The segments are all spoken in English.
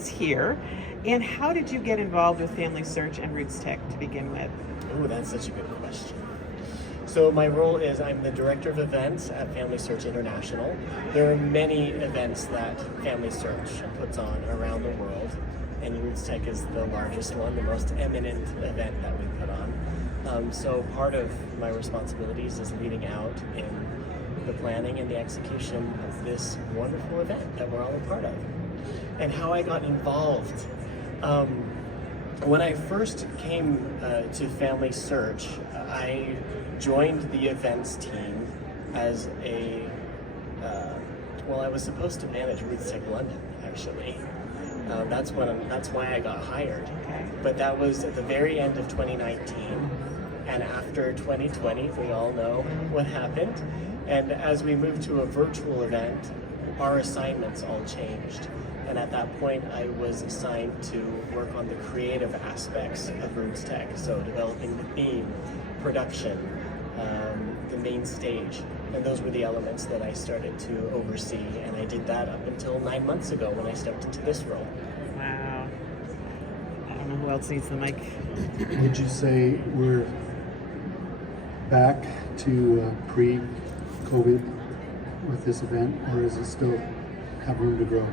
is here. And how did you get involved with FamilySearch and RootsTech to begin with? Oh, that's such a good question. So my role is I'm the director of events at FamilySearch International. There are many events that FamilySearch puts on around the world, and RootsTech is the largest one, the most eminent event that we put on. So part of my responsibilities is leading out in the planning and the execution of this wonderful event that we're all a part of. And how I got involved. When I first came to FamilySearch, I joined the events team as I was supposed to manage RootsTech London, actually. That's why I got hired. But that was at the very end of 2019, and after 2020, we all know what happened. And as we moved to a virtual event, our assignments all changed. And at that point, I was assigned to work on the creative aspects of RootsTech, so developing the theme, production, the main stage. And those were the elements that I started to oversee, and I did that up until 9 months ago when I stepped into this role. Wow. I don't know who else needs the mic. Would you say we're back to pre-COVID with this event, or does it still have room to grow?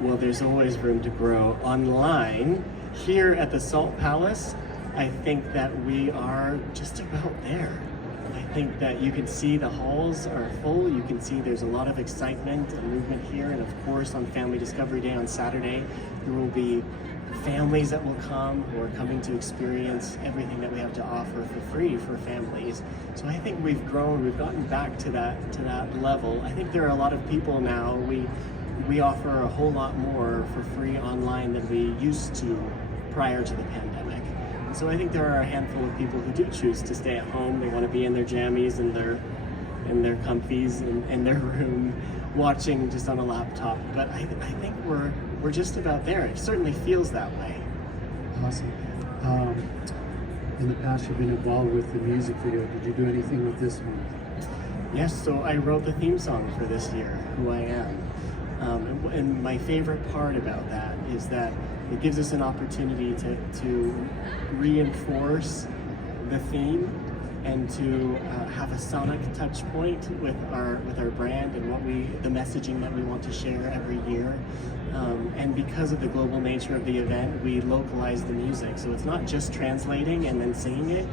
Well, there's always room to grow. Online, here at the Salt Palace, I think that we are just about there. I think that you can see the halls are full. You can see there's a lot of excitement and movement here. And of course, on Family Discovery Day on Saturday, there will be families that will come who are coming to experience everything that we have to offer for free for families. So I think we've grown, we've gotten back to that level. I think there are a lot of people now, we offer a whole lot more for free online than we used to prior to the pandemic. And so I think there are a handful of people who do choose to stay at home. They want to be in their jammies and their comfies in their room, watching just on a laptop. But I think we're just about there. It certainly feels that way. Awesome. In the past, you've been involved with the music video. Did you do anything with this one? Yes, so I wrote the theme song for this year, Who I Am. And my favorite part about that is that it gives us an opportunity to reinforce the theme and to have a sonic touch point with our brand and the messaging that we want to share every year. And because of the global nature of the event, we localize the music. So it's not just translating and then singing it.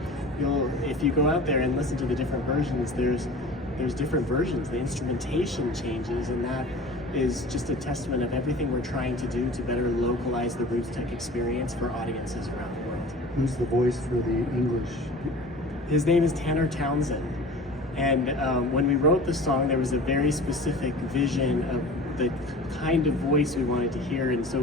If you go out there and listen to the different versions, there's different versions. The instrumentation changes, and that is just a testament of everything we're trying to do to better localize the RootsTech experience for audiences around the world. Who's the voice for the English? His name is Tanner Townsend. And when we wrote the song, there was a very specific vision of the kind of voice we wanted to hear. And so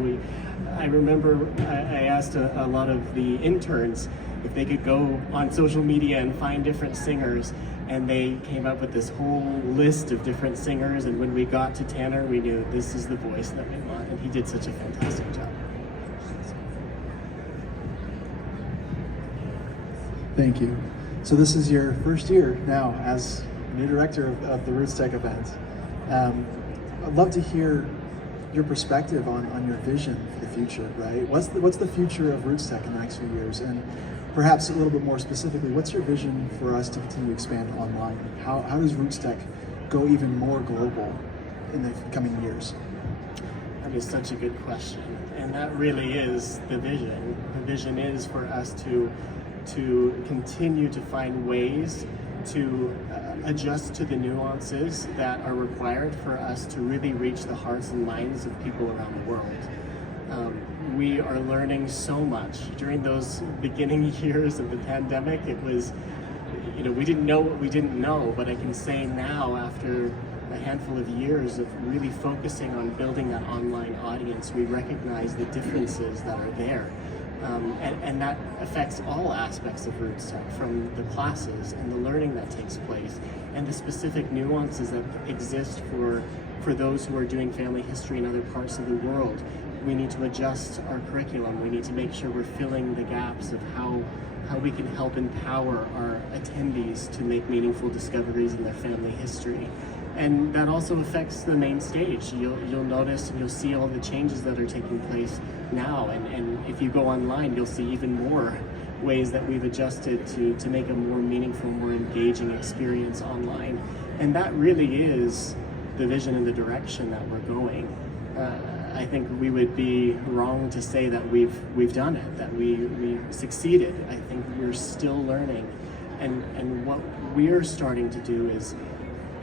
I remember I asked a lot of the interns if they could go on social media and find different singers. And they came up with this whole list of different singers, and when we got to Tanner, we knew this is the voice that we want, and he did such a fantastic job. Thank you. So this is your first year now as new director of the RootsTech event. I'd love to hear your perspective on your vision for the future, right? What's the future of RootsTech in the next few years? And perhaps a little bit more specifically, what's your vision for us to continue to expand online? How does RootsTech go even more global in the coming years? That is such a good question, and that really is the vision. The vision is for us to continue to find ways to adjust to the nuances that are required for us to really reach the hearts and minds of people around the world. We are learning so much. During those beginning years of the pandemic, it was, we didn't know what we didn't know, but I can say now, after a handful of years of really focusing on building that online audience, we recognize the differences that are there. And that affects all aspects of RootsTech, from the classes and the learning that takes place, and the specific nuances that exist for those who are doing family history in other parts of the world. We need to adjust our curriculum. We need to make sure we're filling the gaps of how how we can help empower our attendees to make meaningful discoveries in their family history. And that also affects the main stage. You'll notice and you'll see all the changes that are taking place now. And if you go online, you'll see even more ways that we've adjusted to make a more meaningful, more engaging experience online. And that really is the vision and the direction that we're going. I think we would be wrong to say that we've done it, that we succeeded. I think we're still learning. And what we're starting to do is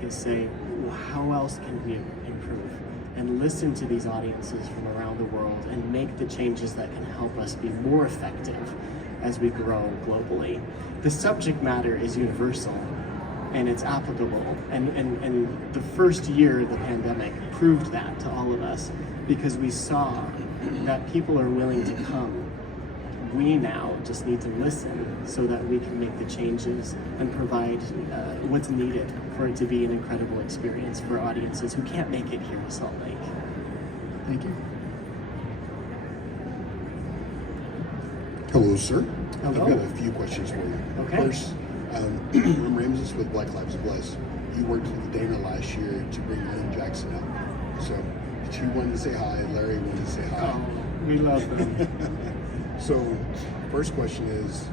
say, well, how else can we improve? And listen to these audiences from around the world and make the changes that can help us be more effective as we grow globally. The subject matter is universal and it's applicable. And the first year of the pandemic proved that to all of us, because we saw that people are willing to come. We now just need to listen so that we can make the changes and provide what's needed for it to be an incredible experience for audiences who can't make it here to Salt Lake. Thank you. Hello, sir. Hello. I've got a few questions for you. Okay. First, I'm Ramses with Black Lives Bless. You worked with Dana last year to bring Lynn Jackson out. So, she wanted to say hi, Larry wanted to say hi. Oh, we love them. So, first question is,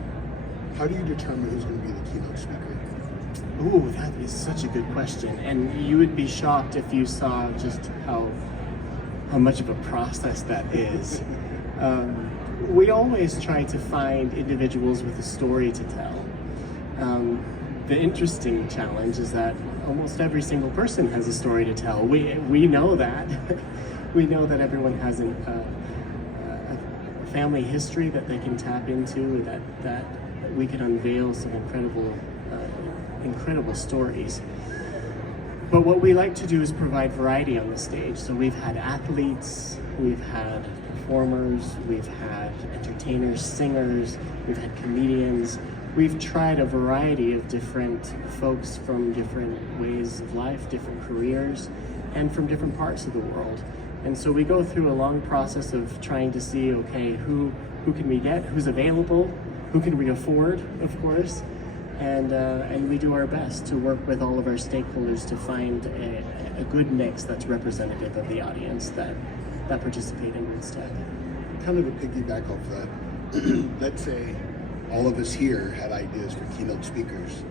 how do you determine who's going to be the keynote speaker? Ooh, that is such a good question. And you would be shocked if you saw just how much of a process that is. We always try to find individuals with a story to tell. The interesting challenge is that almost every single person has a story to tell. We know that. We know that everyone has a family history that they can tap into, that we can unveil some incredible stories. But what we like to do is provide variety on the stage. So we've had athletes, we've had performers, we've had entertainers, singers, we've had comedians. We've tried a variety of different folks from different ways of life, different careers, and from different parts of the world. And so we go through a long process of trying to see, okay, who can we get, who's available, who can we afford, of course, and we do our best to work with all of our stakeholders to find a good mix that's representative of the audience that participate in RootsTech. Kind of a piggyback off that, let's say all of us here had ideas for keynote speakers.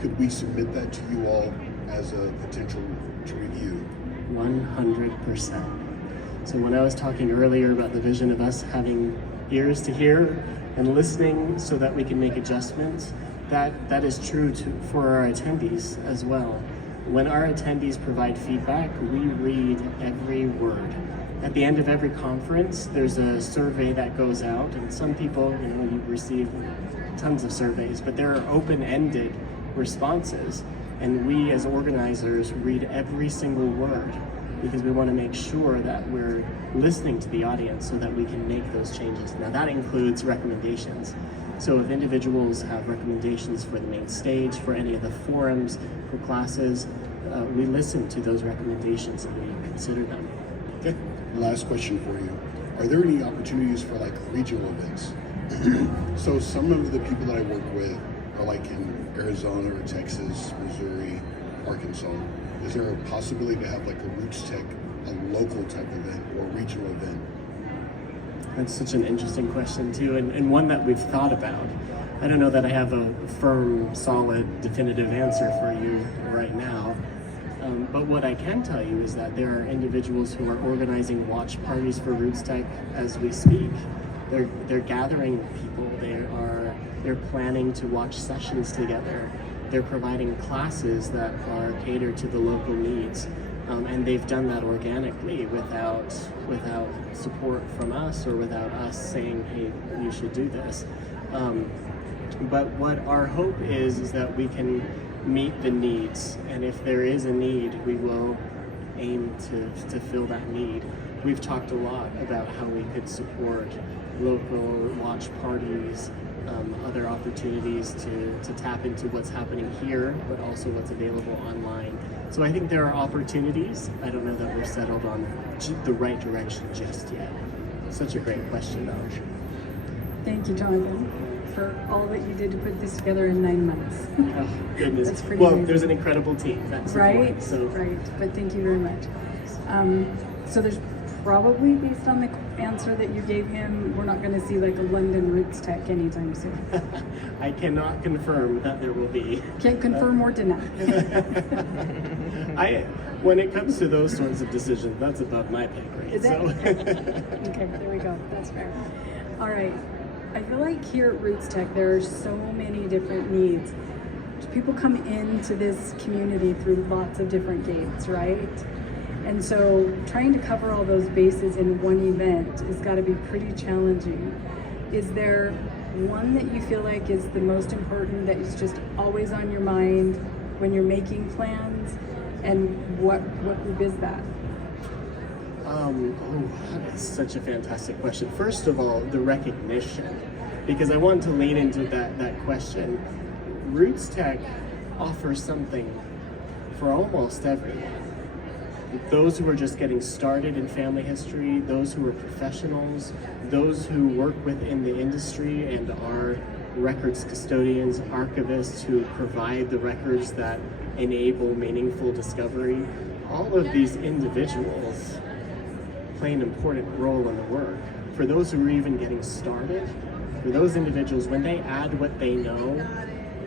Could we submit that to you all as a potential to review? 100%. So when I was talking earlier about the vision of us having ears to hear and listening so that we can make adjustments, that is true for our attendees as well. When our attendees provide feedback, we read every word. At the end of every conference, there's a survey that goes out, and some people, you receive tons of surveys, but there are open-ended responses. And we as organizers read every single word because we want to make sure that we're listening to the audience so that we can make those changes. Now that includes recommendations. So if individuals have recommendations for the main stage, for any of the forums, for classes, we listen to those recommendations and we consider them. Okay, last question for you. Are there any opportunities for like regional events? So some of the people that I work with are like in Arizona or Texas, Missouri, Arkansas. Is there a possibility to have like a RootsTech, a local type event or regional event? That's such an interesting question too, and one that we've thought about. I don't know that I have a firm, solid, definitive answer for you right now. But what I can tell you is that there are individuals who are organizing watch parties for RootsTech as we speak. They're gathering people. They're planning to watch sessions together. They're providing classes that are catered to the local needs. And they've done that organically without support from us or without us saying, hey, you should do this. But what our hope is that we can meet the needs. And if there is a need, we will aim to fill that need. We've talked a lot about how we could support local watch parties, other opportunities to tap into what's happening here, but also what's available online. So I think there are opportunities. I don't know that we're settled on the right direction just yet. Such a great question, though. Thank you, Jonathan. for all that you did to put this together in 9 months. Oh, goodness. That's pretty well, amazing. there's an incredible team. That's Right, so. right. But thank you very much. So there's probably, based on the answer that you gave him, we're not going to see like a London RootsTech anytime soon. I cannot confirm that there will be. Can't confirm or deny. When it comes to those sorts of decisions, that's above my pay grade. Is that? So. Okay, there we go. That's fair. All right. I feel like here at RootsTech, there are so many different needs. People come into this community through lots of different gates, right? And so trying to cover all those bases in one event has got to be pretty challenging. Is there one that you feel like is the most important, that is just always on your mind when you're making plans? And what group is that? That is such a fantastic question. First of all, the recognition, because I want to lean into that question. RootsTech offers something for almost everyone. Those who are just getting started in family history, those who are professionals, those who work within the industry and are records custodians, archivists who provide the records that enable meaningful discovery. All of these individuals play an important role in the work. For those who are even getting started, for those individuals, when they add what they know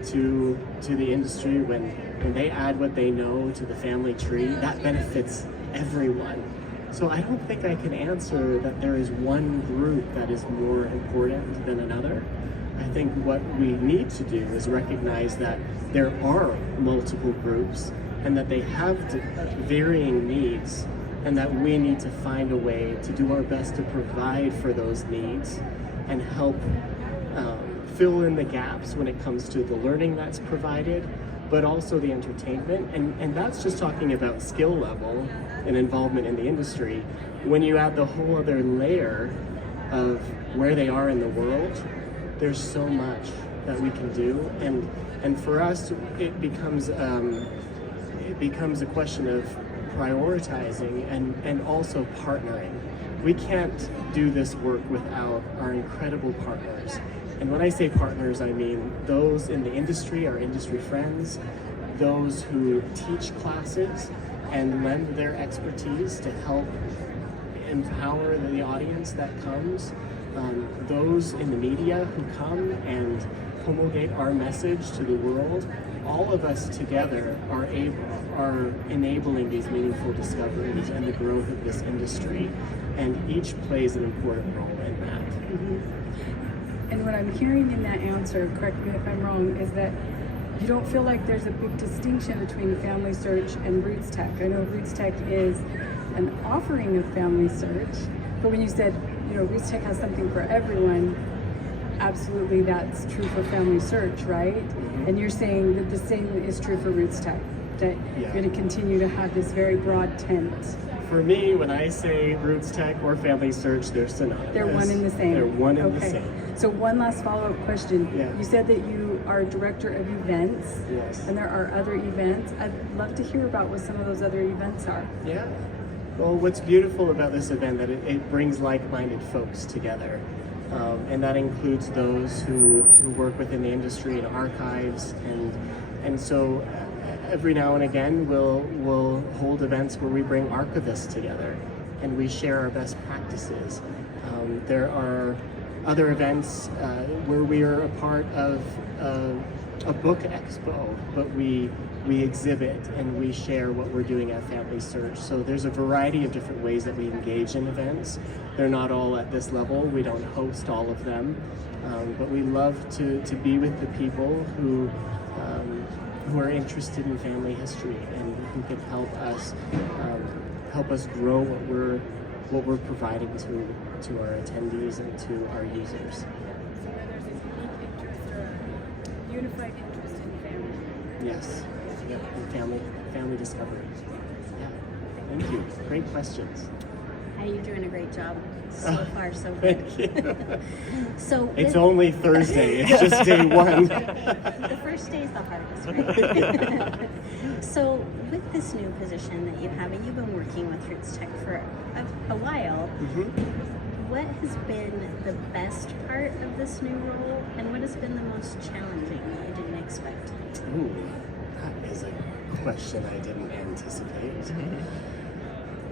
to the industry, when they add what they know to the family tree, that benefits everyone. So I don't think I can answer that there is one group that is more important than another. I think what we need to do is recognize that there are multiple groups and that they have varying needs, and that we need to find a way to do our best to provide for those needs and help fill in the gaps when it comes to the learning that's provided, but also the entertainment. And that's just talking about skill level and involvement in the industry. When you add the whole other layer of where they are in the world, there's so much that we can do. And for us, it becomes a question of prioritizing and also partnering. We can't do this work without our incredible partners. And when I say partners, I mean those in the industry, our industry friends, those who teach classes and lend their expertise to help empower the audience that comes, those in the media who come and promulgate our message to the world. All of us together are enabling these meaningful discoveries and the growth of this industry, and each plays an important role in that. Mm-hmm. And what I'm hearing in that answer, correct me if I'm wrong, is that you don't feel like there's a big distinction between FamilySearch and RootsTech. I know RootsTech is an offering of FamilySearch, but when you said, RootsTech has something for everyone, absolutely that's true for FamilySearch, right? Mm-hmm. And you're saying that the same is true for RootsTech, that you're going to continue to have this very broad tent. For me, when I say RootsTech or FamilySearch, they're synonymous. They're one and the same. They're one and the same. So one last follow-up question. Yeah. You said that you are director of events. Yes. And there are other events. I'd love to hear about what some of those other events are. Yeah. Well, what's beautiful about this event that it brings like-minded folks together. And that includes those who work within the industry and archives. And so every now and again, we'll hold events where we bring archivists together and we share our best practices. There are other events where we are a part of a book expo, but we exhibit and we share what we're doing at FamilySearch. So there's a variety of different ways that we engage in events. They're not all at this level. We don't host all of them, but we love to be with the people who are interested in family history and who can help us grow what we're providing to our attendees and to our users. So where there's a unified interest in family. Yes. Yep. And family discovery. Yeah. Thank you. Great questions. Hey, you're doing a great job. So far, so good. Thank you. So It's only Thursday. It's just day one. the first day is the hardest, right? So with this new position that you have, and you've been working with RootsTech for a while, Mm-hmm. what has been the best part of this new role, and what has been the most challenging that you didn't expect? Ooh, that is a question I didn't anticipate.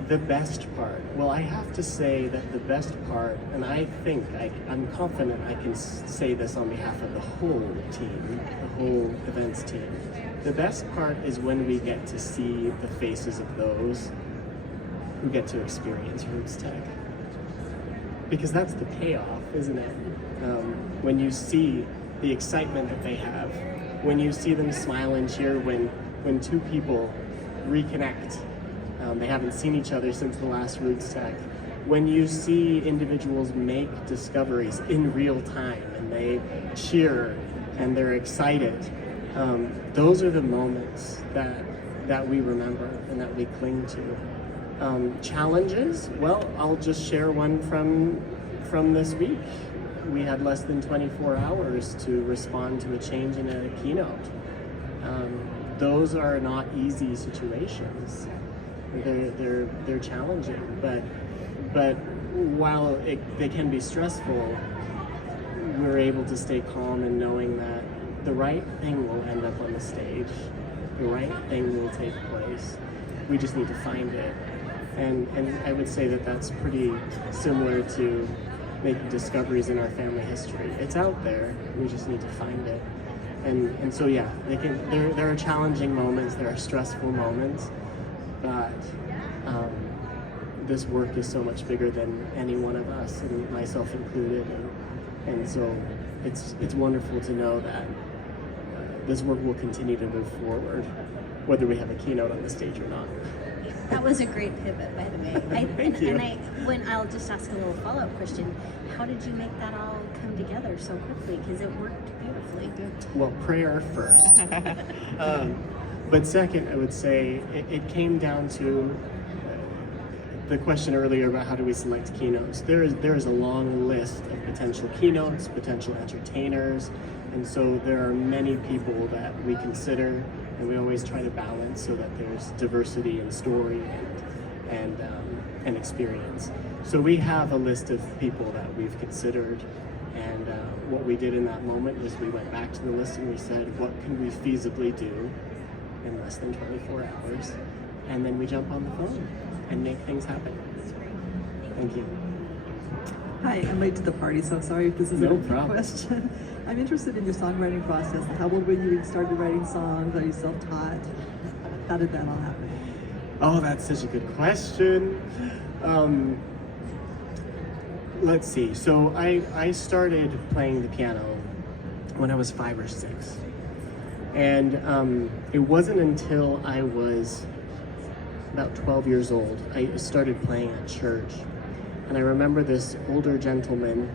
The best part. Well, I have to say that the best part, and I think I'm confident I can say this on behalf of the whole team, the whole events team. The best part is when we get to see the faces of those who get to experience RootsTech. Because that's the payoff, isn't it? When you see the excitement that they have, when you see them smile and cheer when two people reconnect. They haven't seen each other since the last RootsTech. When you see individuals make discoveries in real time and they cheer and they're excited, those are the moments that we remember and that we cling to. Challenges? Well, I'll just share one from this week. We had less than 24 hours to respond to a change in a keynote. Those are not easy situations. They're challenging, but while they can be stressful, we're able to stay calm and knowing that the right thing will end up on the stage. The right thing will take place. We just need to find it. And I would say that that's pretty similar to making discoveries in our family history. It's out there. We just need to find it. And so yeah, there are challenging moments. There are stressful moments. But this work is so much bigger than any one of us, and myself included, and so it's wonderful to know that this work will continue to move forward, whether we have a keynote on the stage or not. That was a great pivot, by the way. Thank you. And I'll just ask a little follow-up question. How did you make that all come together so quickly? Because it worked beautifully. Well, prayer first. But second, I would say it came down to the question earlier about how do we select keynotes. There is a long list of potential keynotes, potential entertainers, and so there are many people that we consider, and we always try to balance so that there's diversity in story and experience. So we have a list of people that we've considered, and what we did in that moment was we went back to the list and we said, what can we feasibly do in less than 24 hours, and then we jump on the phone and make things happen. Thank you. Hi, I'm late to the party, so sorry if this is No an open problem. question. I'm interested in your songwriting process. How old were you when you started writing songs? Are you self-taught? How did that all happen? Oh, that's such a good question. Let's see. So I started playing the piano when I was 5 or 6. And it wasn't until I was about 12 years old, I started playing at church. And I remember this older gentleman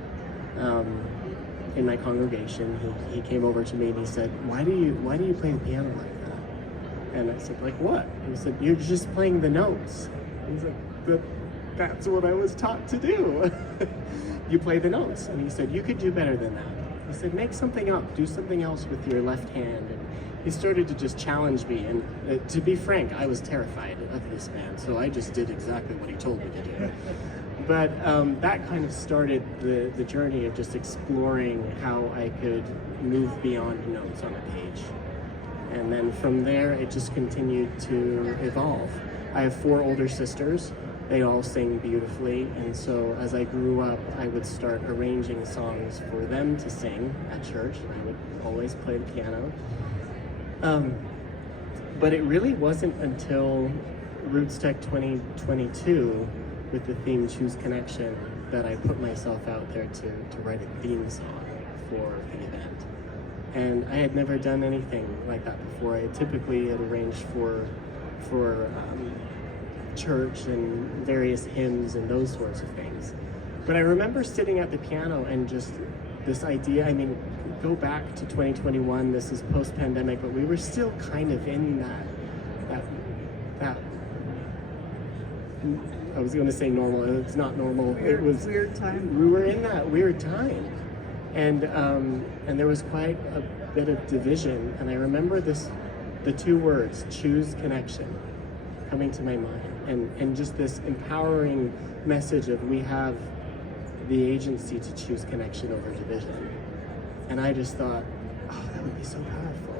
in my congregation, he came over to me and he said, why do you play the piano like that? And I said, like what? And he said, you're just playing the notes. And he's like, that's what I was taught to do. You play the notes. And he said, you could do better than that. He said, make something up, do something else with your left hand. And he started to just challenge me. And to be frank, I was terrified of this man. So I just did exactly what he told me to do. But that kind of started the journey of just exploring how I could move beyond notes on a page. And then from there, it just continued to evolve. I have 4 older sisters. They all sing beautifully, and so as I grew up, I would start arranging songs for them to sing at church, and I would always play the piano. But it really wasn't until RootsTech 2022, with the theme Choose Connection, that I put myself out there to write a theme song for the event. And I had never done anything like that before. I typically had arranged for church and various hymns and those sorts of things. But I remember sitting at the piano and just this idea, I mean, go back to 2021, this is post-pandemic, but we were still kind of in that I was gonna say normal, it's not normal. Weird, it was weird time. We were in that weird time. And there was quite a bit of division, and I remember the 2 words, choose connection, coming to my mind, and just this empowering message of we have the agency to choose connection over division. And I just thought, oh, that would be so powerful.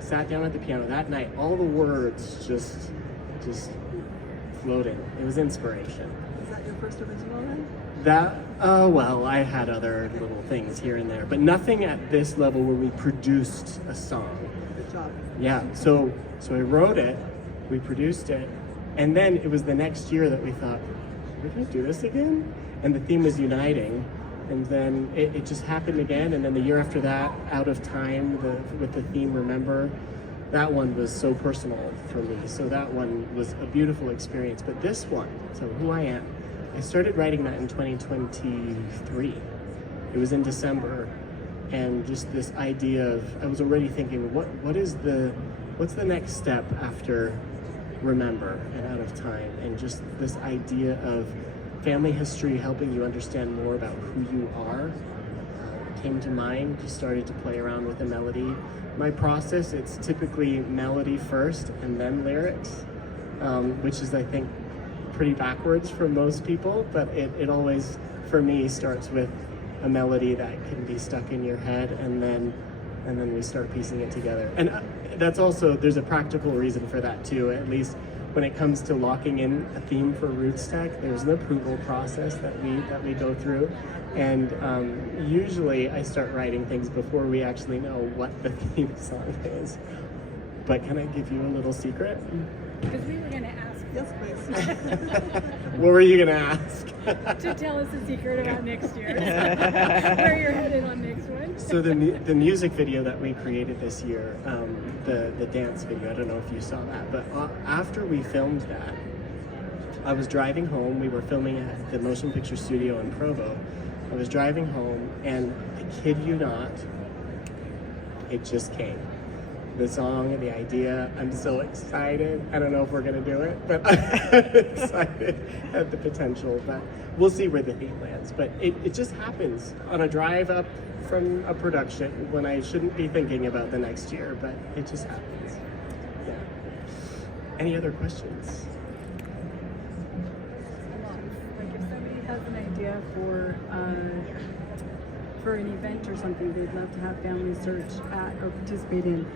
Sat down at the piano that night, all the words just floated. It was inspiration. Is that your first original then? Well, I had other little things here and there, but nothing at this level where we produced a song. Good job. Yeah, so I wrote it, we produced it, and then it was the next year that we thought, we're gonna do this again? And the theme was uniting, and then it just happened again, and then the year after that, Out of Time, with the theme Remember, that one was so personal for me, so that one was a beautiful experience. But this one, so Who I Am, I started writing that in 2023. It was in December, and just this idea of, I was already thinking, what's the next step after Remember and Out of Time, and just this idea of family history helping you understand more about who you are came to mind. Just started to play around with the melody. My process, it's typically melody first and then lyrics, which is, I think, pretty backwards for most people, but it always, for me, starts with a melody that can be stuck in your head, and then we start piecing it together. And that's also, there's a practical reason for that too. At least when it comes to locking in a theme for RootsTech, there's an approval process that we go through. And usually I start writing things before we actually know what the theme song is. But can I give you a little secret? Because we were going to ask. Yes, please. What were you gonna ask? To tell us a secret about next year. Where you're headed on next one. So the music video that we created this year, the dance video, I don't know if you saw that, but after we filmed that, I was driving home. We were filming at the motion picture studio in Provo. I was driving home, and I kid you not, it just came. The song and the idea. I'm so excited. I don't know if we're gonna do it, but I'm excited at the potential. But we'll see where the theme lands. But it just happens on a drive up from a production when I shouldn't be thinking about the next year, but it just happens. Yeah. Any other questions? Like if somebody has an idea for an event or something they'd love to have FamilySearch at or participate in,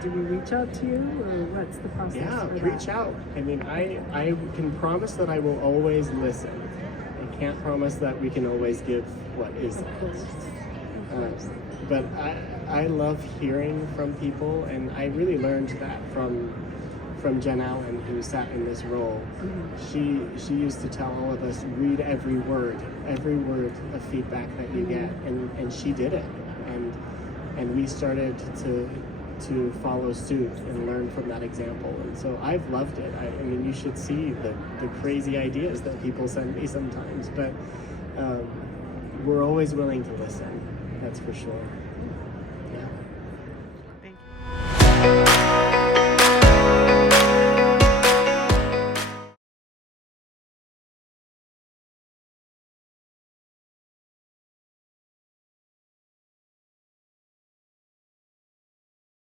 do we reach out to you, or what's the process for that? Reach out. I mean, I can promise that I will always listen. I can't promise that we can always give what is asked. But I love hearing from people, and I really learned that from Jen Allen, who sat in this role. She used to tell all of us, read every word of feedback that you get, and she did it. And we started to follow suit and learn from that example. And so I've loved it. I mean, you should see the crazy ideas that people send me sometimes, but we're always willing to listen, that's for sure.